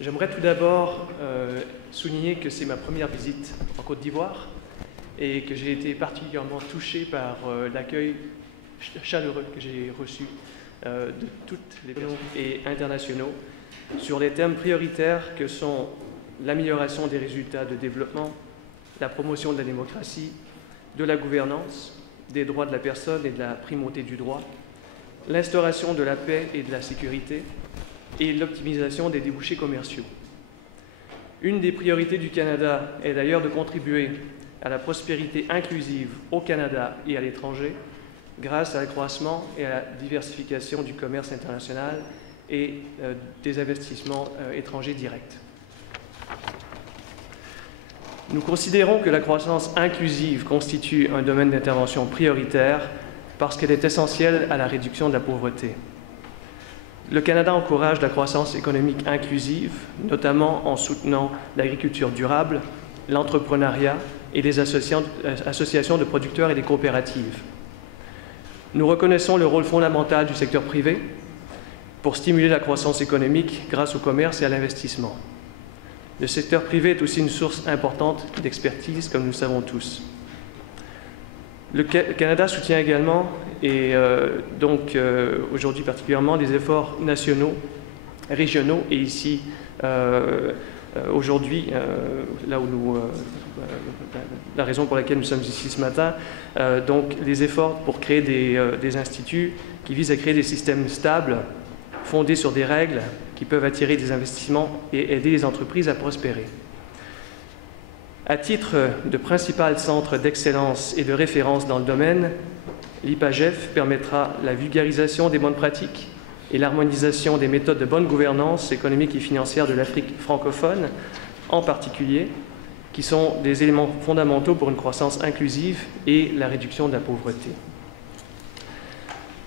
J'aimerais tout d'abord souligner que c'est ma première visite en Côte d'Ivoire et que j'ai été particulièrement touché par l'accueil chaleureux que j'ai reçu de toutes les personnes et internationaux sur les thèmes prioritaires que sont l'amélioration des résultats de développement, la promotion de la démocratie, de la gouvernance, des droits de la personne et de la primauté du droit, l'instauration de la paix et de la sécurité et l'optimisation des débouchés commerciaux. Une des priorités du Canada est d'ailleurs de contribuer à la prospérité inclusive au Canada et à l'étranger grâce à l'accroissement et à la diversification du commerce international et des investissements étrangers directs. Nous considérons que la croissance inclusive constitue un domaine d'intervention prioritaire parce qu'elle est essentielle à la réduction de la pauvreté. Le Canada encourage la croissance économique inclusive, notamment en soutenant l'agriculture durable, l'entrepreneuriat et les associations de producteurs et des coopératives. Nous reconnaissons le rôle fondamental du secteur privé pour stimuler la croissance économique grâce au commerce et à l'investissement. Le secteur privé est aussi une source importante d'expertise, comme nous le savons tous. Le Canada soutient également, et aujourd'hui particulièrement, des efforts nationaux, régionaux, et ici, aujourd'hui, la raison pour laquelle nous sommes ici ce matin, donc les efforts pour créer des instituts qui visent à créer des systèmes stables, fondés sur des règles qui peuvent attirer des investissements et aider les entreprises à prospérer. À titre de principal centre d'excellence et de référence dans le domaine, l'IPAGEF permettra la vulgarisation des bonnes pratiques et l'harmonisation des méthodes de bonne gouvernance économique et financière de l'Afrique francophone, en particulier, qui sont des éléments fondamentaux pour une croissance inclusive et la réduction de la pauvreté.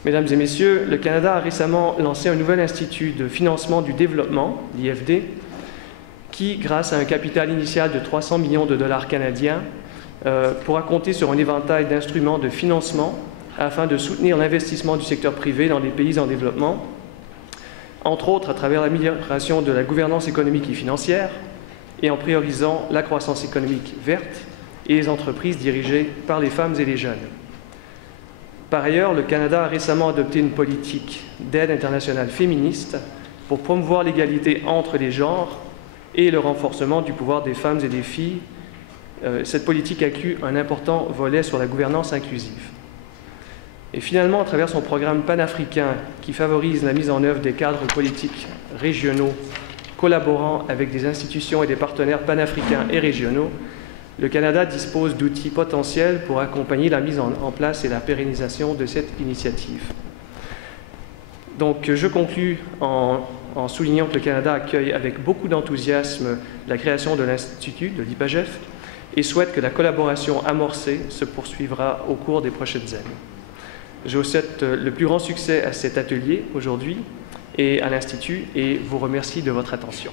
Mesdames et messieurs, le Canada a récemment lancé un nouvel institut de financement du développement, l'IFD, qui, grâce à un capital initial de 300 millions de dollars canadiens, pourra compter sur un éventail d'instruments de financement afin de soutenir l'investissement du secteur privé dans les pays en développement, entre autres à travers l'amélioration de la gouvernance économique et financière et en priorisant la croissance économique verte et les entreprises dirigées par les femmes et les jeunes. Par ailleurs, le Canada a récemment adopté une politique d'aide internationale féministe pour promouvoir l'égalité entre les genres et le renforcement du pouvoir des femmes et des filles. Cette politique inclut un important volet sur la gouvernance inclusive. Et finalement, à travers son programme panafricain qui favorise la mise en œuvre des cadres politiques régionaux collaborant avec des institutions et des partenaires panafricains et régionaux, le Canada dispose d'outils potentiels pour accompagner la mise en place et la pérennisation de cette initiative. Donc, je conclus en soulignant que le Canada accueille avec beaucoup d'enthousiasme la création de l'Institut, de l'IPAGEF, et souhaite que la collaboration amorcée se poursuivra au cours des prochaines années. Je vous souhaite le plus grand succès à cet atelier aujourd'hui et à l'Institut et vous remercie de votre attention.